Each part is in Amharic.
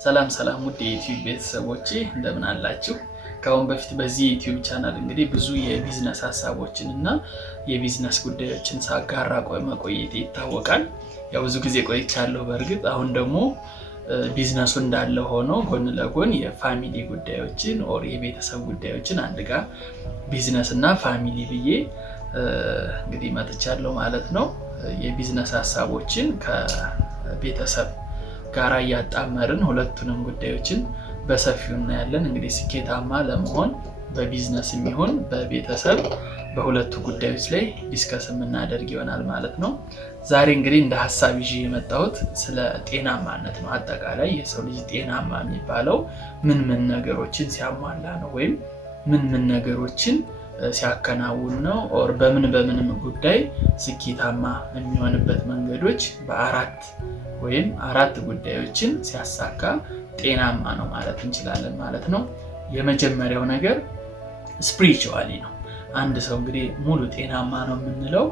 ሰላም ውድ የዩቲዩብ ቤተሰቦቼ እንደምን አላችሁ? ከአሁን በፊት በዚህ ዩቲዩብ ቻናል እንግዲህ ብዙ የቢዝነስ ሀሳቦችን እና የቢዝነስ ጉዳዮችን ሳጋራ መቆየቴ ይታወቃል። ያው ብዙ ጊዜ ቆይቻለሁ። በእርግጥ አሁን ደግሞ ቢዝነሱ እንዳለ ሆኖ ጎን ለጎን የፋሚሊ ጉዳዮችን ኦር የቤተሰብ ጉዳዮችን አንድ ጋር ቢዝነስ እና ፋሚሊ ብዬ እንግዲህ መጥቻለሁ ማለት ነው። የቢዝነስ ሀሳቦችን ከቤተሰብ ጋራ ያጣመርን ሁለቱንም ጉዳዮችን በሰፊው እናያለን። እንግዲህ ስኬታማ ለመሆን በቢዝነስ የሚሆን በቤተሰብ በሁለቱ ጉዳዮች ላይ ዲስከስ የምናደርግ ይሆናል ማለት ነው። ዛሬ እንግዲህ እንደ ሀሳብ ይዤ የመጣሁት ስለ ጤናማነት ነው። አጠቃላይ የሰው ልጅ ጤናማ የሚባለው ምን ነገሮችን ሲያሟላ ነው ወይም ምን ነገሮችን ሲያከናውን ነው ኦር በምን ጉዳይ ስኬታማ የሚሆንበት መንገዶች አራት ጉዳዮችን ሲያሳካ ጤናማ ነው ማለት እንችላለን ማለት ነው። የመጀመሪያው ነገር ስፒሪቹዋሊ ነው። አንድ ሰው እንግዲህ ሙሉ ጤናማ ነው የምንለው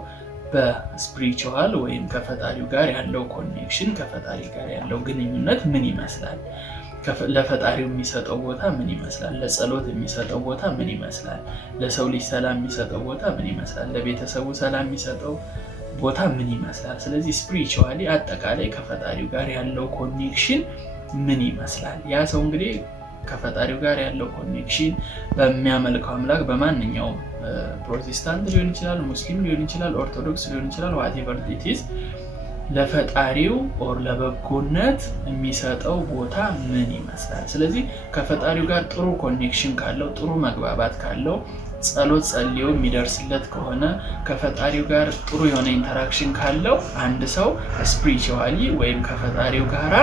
በስፒሪቹዋል ወይም ከፈጣሪው ጋር ያለው ኮኔክሽን፣ ከፈጣሪ ጋር ያለው ግንኙነት ምን ይመስላል፣ ለፈጣሪው የሚሰጠው ቦታ ምን ይመስላል፣ ለጸሎት የሚሰጠው ቦታ ምን ይመስላል፣ ለሰው ልጅ ሰላም የሚሰጠው ቦታ ምን ይመስላል፣ ለቤተሰቡ ሰላም የሚሰጠው ቦታ ምን ይመስላል። ስለዚህ ስፒሪቹዋሊ አጠቃላይ ከፈጣሪው ጋር ያለው ኮኔክሽን ምን ይመስላል። ያ ሰው እንግዲህ ከፈጣሪው ጋር ያለው ኮኔክሽን በሚያመልከው አምላክ በማንኛውም ፕሮቴስታንት ሊሆን ይችላል፣ ሙስሊም ሊሆን ይችላል፣ ኦርቶዶክስ ሊሆን ይችላል፣ ዋቴቨር ኢት ኢዝ ለፈጣሪው ኦር ለበጎነት የሚሰጠው ቦታ ምን ይመስላል። ስለዚህ ከፈጣሪው ጋር ጥሩ ኮኔክሽን ካለው፣ ጥሩ መግባባት ካለው፣ ጸሎት ጸልዮ የሚደርስለት ከሆነ፣ ከፈጣሪው ጋር ጥሩ የሆነ ኢንተራክሽን ካለው አንድ ሰው ስፒሪቹዋሊ ወይም ከፈጣሪው ጋራ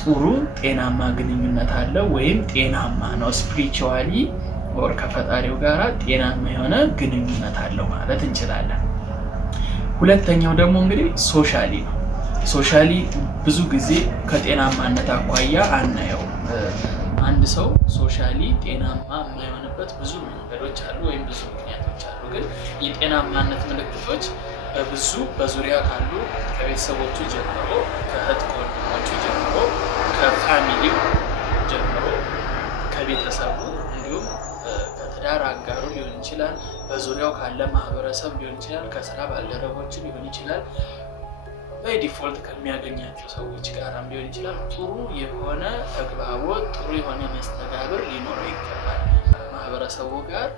ጥሩ ጤናማ ግንኙነት አለው ወይም ጤናማ ነው። ስፒሪቹዋሊ ኦር ከፈጣሪው ጋራ ጤናማ የሆነ ግንኙነት አለው ማለት እንችላለን። ሁለተኛው ደግሞ እንግዲህ ሶሻሊ ነው። ሶሻሊ ብዙ ጊዜ ከጤናማነት አኳያ አናየው። አንድ ሰው ሶሻሊ ጤናማ የማይሆንበት ብዙ መንገዶች አሉ ወይም ብዙ ምክንያቶች አሉ። ግን የጤናማነት ምልክቶች በዙሪያ ካሉ ከቤተሰቦቹ ጀምሮ፣ ከእህት ከወንድሞቹ ጀምሮ፣ ከፋሚሊው ጀምሮ፣ ከቤተሰቡ እንዲሁም ከትዳር አጋሩ ሊሆን ይችላል፣ በዙሪያው ካለ ማህበረሰብ ሊሆን ይችላል፣ ከስራ ባልደረቦች ሊሆን ይችላል፣ በዲፎልት ከሚያገኛቸው ሰዎች ጋርም ሊሆን ይችላል። ጥሩ የሆነ ተግባቦት፣ ጥሩ የሆነ መስተጋብር ሊኖረው ይገባል። ማህበረሰቡ ጋር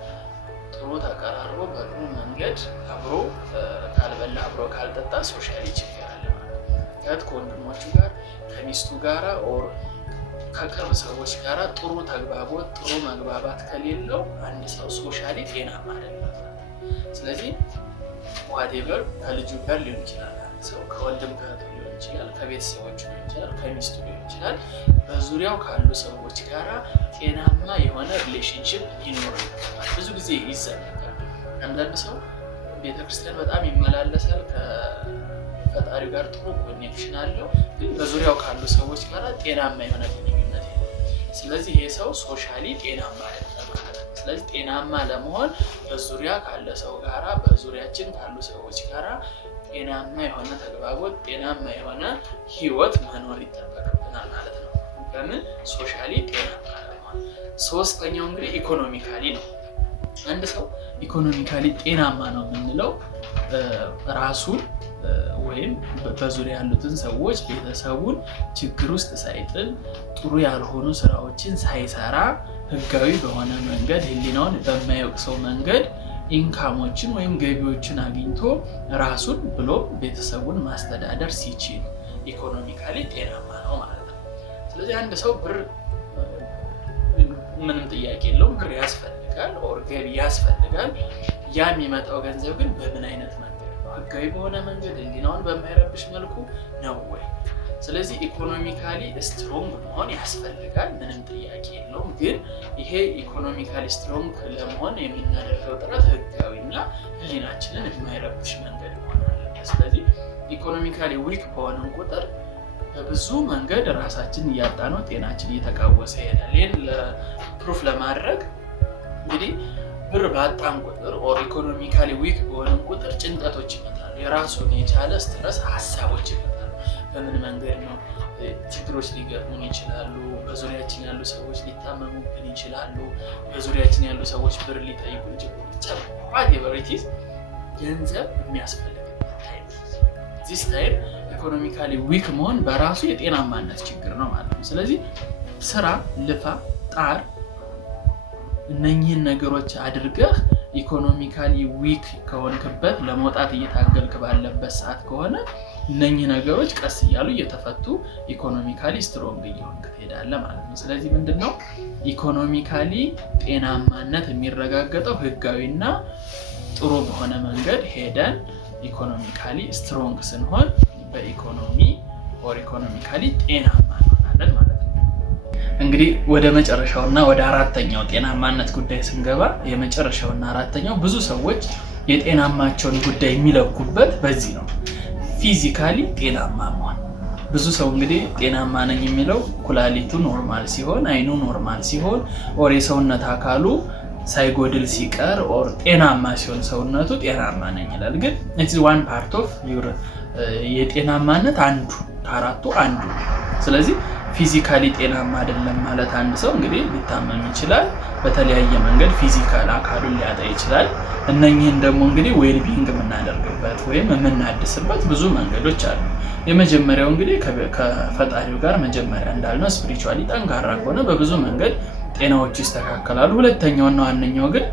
ጥሩ ተቀራርቦ በጥሩ መንገድ አብሮ ካልበላ አብሮ ካልጠጣ ሶሻሊ ችግር አለ ማለት ነው። ከእህት ከወንድሞቹ ጋር፣ ከሚስቱ ጋራ ኦር ከቅርብ ሰዎች ጋራ ጥሩ ተግባቦት፣ ጥሩ መግባባት ከሌለው አንድ ሰው ሶሻሊ ጤናማ አይደለም። ስለዚህ ዋቴቨር ከልጁ ጋር ሊሆን ይችላል፣ ሰው ከወንድም ከእህቱ ሊሆን ይችላል፣ ከቤተሰቦቹ ሊሆን ይችላል፣ ከሚስቱ ሊሆን ይችላል፣ በዙሪያው ካሉ ሰዎች ጋራ ጤናማ የሆነ ሪሌሽንሽፕ ሊኖረው ይገባል። ብዙ ጊዜ ይዘነጋል። አንዳንድ ሰው ቤተክርስቲያን በጣም ይመላለሳል፣ ከፈጣሪው ጋር ጥሩ ኮኔክሽን አለው፣ ግን በዙሪያው ካሉ ሰዎች ጋራ ጤናማ የሆነ ግንኙነት የለም። ስለዚህ ይሄ ሰው ሶሻሊ ጤናማ አይደለም ማለት ነው። ስለዚህ ጤናማ ለመሆን በዙሪያ ካለ ሰው ጋራ፣ በዙሪያችን ካሉ ሰዎች ጋራ ጤናማ የሆነ ተግባቦት፣ ጤናማ የሆነ ህይወት መኖር ይጠበቅብናል ማለት ነው። በምን ሶሻሊ ጤናማ ለመሆን። ሶስተኛው እንግዲህ ኢኮኖሚካሊ ነው። አንድ ሰው ኢኮኖሚካሊ ጤናማ ነው የምንለው ራሱን ወይም በዙሪያ ያሉትን ሰዎች ቤተሰቡን ችግር ውስጥ ሳይጥል፣ ጥሩ ያልሆኑ ስራዎችን ሳይሰራ፣ ህጋዊ በሆነ መንገድ ህሊናውን በማይወቅሰው መንገድ ኢንካሞችን ወይም ገቢዎችን አግኝቶ ራሱን ብሎ ቤተሰቡን ማስተዳደር ሲችል ኢኮኖሚካሊ ጤናማ ነው ማለት ነው። ስለዚህ አንድ ሰው ብር ምንም ጥያቄ የለውም፣ ብር ያስፈልጋል ኦር ገቢ ያስፈልጋል። ያ የሚመጣው ገንዘብ ግን በምን አይነት መንገድ ነው? ህጋዊ በሆነ መንገድ ህሊናውን በማይረብሽ መልኩ ነው ወይ? ስለዚህ ኢኮኖሚካሊ ስትሮንግ መሆን ያስፈልጋል፣ ምንም ጥያቄ የለውም። ግን ይሄ ኢኮኖሚካሊ ስትሮንግ ለመሆን የምናደርገው ጥረት ህጋዊና ህሊናችንን የማይረብሽ መንገድ መሆን አለበት። ስለዚህ ኢኮኖሚካሊ ዊክ በሆነን ቁጥር በብዙ መንገድ ራሳችን እያጣነው፣ ጤናችን እየተቃወሰ ይሄዳል። ይህን ለፕሩፍ ለማድረግ እንግዲህ ብር ባጣን ቁጥር ኦር ኢኮኖሚካሊ ዊክ በሆነን ቁጥር ጭንቀቶች ይመጣሉ። የራሱን የቻለ ስትረስ ሀሳቦች ይመጣሉ። በምን መንገድ ነው ችግሮች ሊገጥሙን ይችላሉ። በዙሪያችን ያሉ ሰዎች ሊታመሙብን ይችላሉ። በዙሪያችን ያሉ ሰዎች ብር ሊጠይቁ ይችላሉ። ብቻ whatever ገንዘብ የሚያስፈልግበት ታይም ዚስ ታይም ኢኮኖሚካሊ ዊክ መሆን በራሱ የጤናማነት ችግር ነው ማለት ነው። ስለዚህ ስራ፣ ልፋ፣ ጣር እነኚህን ነገሮች አድርገህ ኢኮኖሚካሊ ዊክ ከሆንክበት ለመውጣት እየታገልክ ባለበት ሰዓት ከሆነ እነኚህ ነገሮች ቀስ እያሉ እየተፈቱ ኢኮኖሚካሊ ስትሮንግ እየሆንክ ትሄዳለህ ማለት ነው። ስለዚህ ምንድነው ኢኮኖሚካሊ ጤናማነት የሚረጋገጠው ህጋዊና ጥሩ በሆነ መንገድ ሄደን ኢኮኖሚካሊ ስትሮንግ ስንሆን በኢኮኖሚ ኦር ኢኮኖሚካሊ ጤናማ እንሆናለን ማለት ነው። እንግዲህ ወደ መጨረሻውና ወደ አራተኛው ጤናማነት ጉዳይ ስንገባ የመጨረሻውና አራተኛው ብዙ ሰዎች የጤናማቸውን ጉዳይ የሚለኩበት በዚህ ነው፣ ፊዚካሊ ጤናማ መሆን። ብዙ ሰው እንግዲህ ጤናማ ነኝ የሚለው ኩላሊቱ ኖርማል ሲሆን፣ አይኑ ኖርማል ሲሆን ኦር የሰውነት አካሉ ሳይጎድል ሲቀር ኦር ጤናማ ሲሆን ሰውነቱ ጤናማ ነኝ ይላል። ግን it's one part of your የጤናማነት አንዱ ከአራቱ አንዱ። ስለዚህ ፊዚካሊ ጤናማ አይደለም ማለት አንድ ሰው እንግዲህ ሊታመም ይችላል፣ በተለያየ መንገድ ፊዚካል አካሉን ሊያጣ ይችላል። እነኚህን ደግሞ እንግዲህ ዌል ቢንግ የምናደርግበት ወይም የምናድስበት ብዙ መንገዶች አሉ። የመጀመሪያው እንግዲህ ከፈጣሪው ጋር መጀመሪያ እንዳልነው ስፒሪቹዋሊ ጠንካራ ከሆነ በብዙ መንገድ ጤናዎች ይስተካከላሉ። ሁለተኛውና ዋነኛው ግን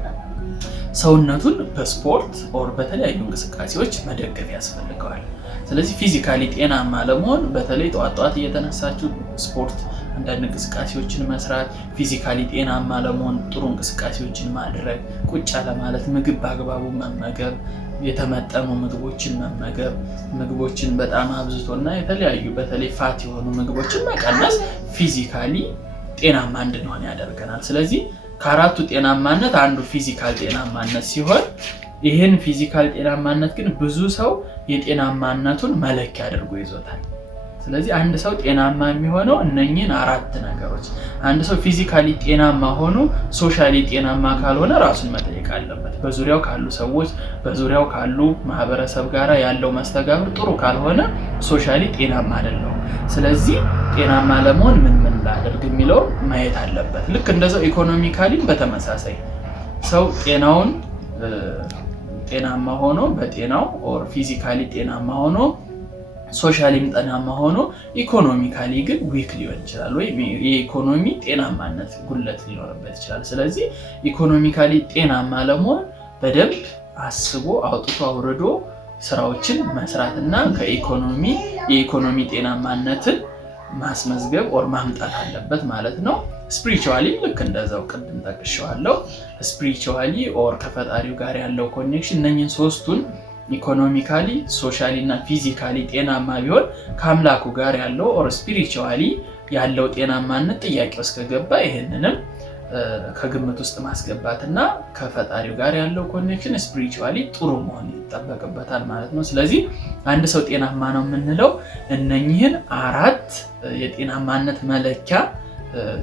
ሰውነቱን በስፖርት ኦር በተለያዩ እንቅስቃሴዎች መደገፍ ያስፈልገዋል። ስለዚህ ፊዚካሊ ጤናማ ለመሆን በተለይ ጠዋት እየተነሳችሁ ስፖርት አንዳንድ እንቅስቃሴዎችን መስራት፣ ፊዚካሊ ጤናማ ለመሆን ጥሩ እንቅስቃሴዎችን ማድረግ፣ ቁጭ ለማለት ምግብ በአግባቡ መመገብ፣ የተመጠኑ ምግቦችን መመገብ፣ ምግቦችን በጣም አብዝቶና የተለያዩ በተለይ ፋት የሆኑ ምግቦችን መቀነስ ፊዚካሊ ጤናማ እንድንሆን ያደርገናል። ስለዚህ ከአራቱ ጤናማነት አንዱ ፊዚካል ጤናማነት ሲሆን ይህን ፊዚካል ጤናማነት ግን ብዙ ሰው የጤናማነቱን መለኪያ አድርጎ ይዞታል። ስለዚህ አንድ ሰው ጤናማ የሚሆነው እነኚህን አራት ነገሮች፣ አንድ ሰው ፊዚካሊ ጤናማ ሆኖ ሶሻሊ ጤናማ ካልሆነ ራሱን መጠየቅ አለበት። በዙሪያው ካሉ ሰዎች በዙሪያው ካሉ ማህበረሰብ ጋር ያለው መስተጋብር ጥሩ ካልሆነ ሶሻሊ ጤናማ አይደለም። ስለዚህ ጤናማ ለመሆን ምን ላደርግ የሚለው ማየት አለበት። ልክ እንደዛው ኢኮኖሚካሊም በተመሳሳይ ሰው ጤናውን ጤናማ ሆኖ በጤናው ኦር ፊዚካሊ ጤናማ ሆኖ ሶሻሊም ጤናማ ሆኖ ኢኮኖሚካሊ ግን ዊክ ሊሆን ይችላል፣ ወይ የኢኮኖሚ ጤናማነት ጉድለት ሊኖርበት ይችላል። ስለዚህ ኢኮኖሚካሊ ጤናማ ለመሆን በደንብ አስቦ አውጥቶ አውርዶ ስራዎችን መስራትና የኢኮኖሚ ጤናማነትን ማስመዝገብ ኦር ማምጣት አለበት ማለት ነው። ስፒሪቹዋሊ ልክ እንደዛው ቅድም ጠቅሼዋለሁ። ስፒሪቹዋሊ ኦር ከፈጣሪው ጋር ያለው ኮኔክሽን እነኚህን ሶስቱን ኢኮኖሚካሊ፣ ሶሻሊ እና ፊዚካሊ ጤናማ ቢሆን ከአምላኩ ጋር ያለው ኦር ስፒሪቹዋሊ ያለው ጤናማነት ጥያቄ ውስጥ ከገባ ይሄንንም ከግምት ውስጥ ማስገባትና ከፈጣሪው ጋር ያለው ኮኔክሽን ስፒሪቹዋሊ ጥሩ መሆን ይጠበቅበታል ማለት ነው። ስለዚህ አንድ ሰው ጤናማ ነው የምንለው እነኚህን አራት የጤናማነት መለኪያ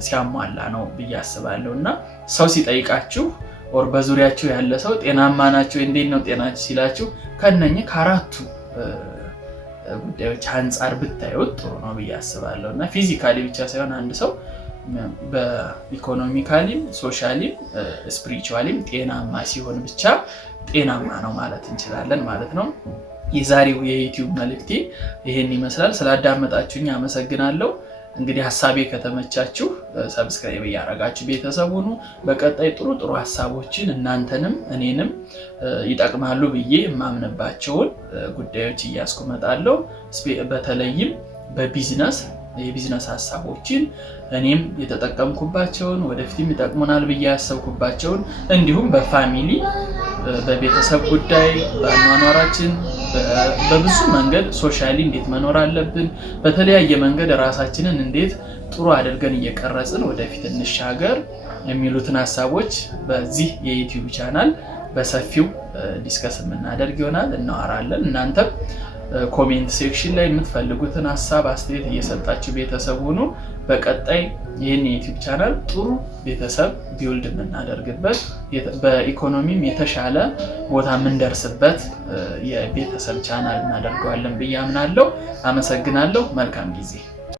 ሲያሟላ ነው ብዬ አስባለሁ። እና ሰው ሲጠይቃችሁ ኦር በዙሪያችሁ ያለ ሰው ጤናማ ናቸው እንዴት ነው ጤናችሁ ሲላችሁ ከነኚህ ከአራቱ ጉዳዮች አንፃር ብታዩት ጥሩ ነው ብዬ አስባለሁ። እና ፊዚካሊ ብቻ ሳይሆን አንድ ሰው በኢኮኖሚካሊም ሶሻሊም ስፒሪቹዋሊም ጤናማ ሲሆን ብቻ ጤናማ ነው ማለት እንችላለን ማለት ነው። የዛሬው የዩቲዩብ መልእክቴ ይሄን ይመስላል። ስላዳመጣችሁኝ አመሰግናለሁ። እንግዲህ ሐሳቤ ከተመቻችሁ ሰብስክራይብ ያደርጋችሁ ቤተሰብ ሁኑ። በቀጣይ ጥሩ ሀሳቦችን እናንተንም እኔንም ይጠቅማሉ ብዬ የማምንባቸውን ጉዳዮች እያስቆመጣለሁ። በተለይም የቢዝነስ ሀሳቦችን እኔም የተጠቀምኩባቸውን ወደፊትም ይጠቅሙናል ብዬ ያሰብኩባቸውን እንዲሁም በፋሚሊ በቤተሰብ ጉዳይ በአኗኗራችን በብዙ መንገድ ሶሻሊ እንዴት መኖር አለብን፣ በተለያየ መንገድ ራሳችንን እንዴት ጥሩ አድርገን እየቀረጽን ወደፊት እንሻገር የሚሉትን ሀሳቦች በዚህ የዩቲዩብ ቻናል በሰፊው ዲስከስ የምናደርግ ይሆናል፣ እናወራለን። እናንተም ኮሜንት ሴክሽን ላይ የምትፈልጉትን ሀሳብ አስተያየት እየሰጣችሁ ቤተሰብ ሁኑ። በቀጣይ ይህን የዩቲዩብ ቻናል ጥሩ ቤተሰብ ቢውልድ የምናደርግበት በኢኮኖሚም የተሻለ ቦታ የምንደርስበት የቤተሰብ ቻናል እናደርገዋለን ብዬ አምናለሁ። አመሰግናለሁ። መልካም ጊዜ